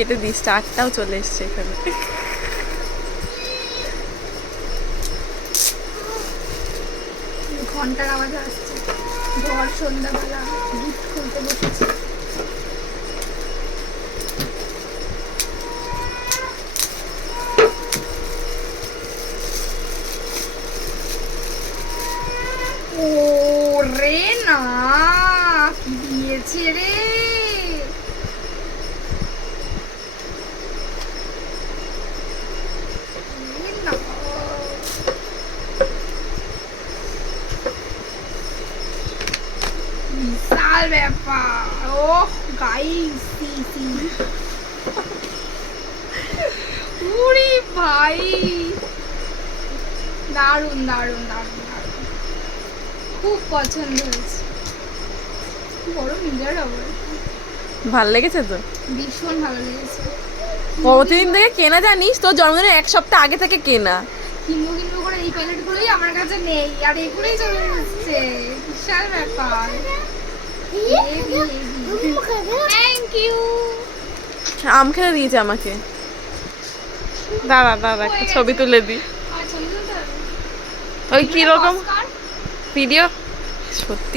কেটে দিই, স্টারটাও চলে এসছে এখানে। ঘন্টার আওয়াজ আসছে, ভর সন্ধ্যাবেলা গিফট খুলতে বসেছি। ও রে না, কি দিয়েছে রে, বিশাল ব্যাপার। ও গাইস, উরি ভাই, দারুন দারুন দারুন দারুন, খুব পছন্দ হয়েছে। বড় মিলার আবার ভাল লেগেছে তো? ভীষণ ভালো লেগেছে। কতদিন থেকে কেনা জানিস? তোর জন্মদিনের 1 সপ্তাহ আগে থেকে কেনা। কিনবো কিনবো করে এই প্যাকেটগুলোই আমার কাছে নেই, আর এগুলোই চলে এসছে, বিশাল ব্যাপার। Thank you. আম খেতে দিয়েছে আমাকে। দাঁড়া দাঁড়া, একটা ছবি তুলে দি। ওই কিরকম ভিডিও, সত্যি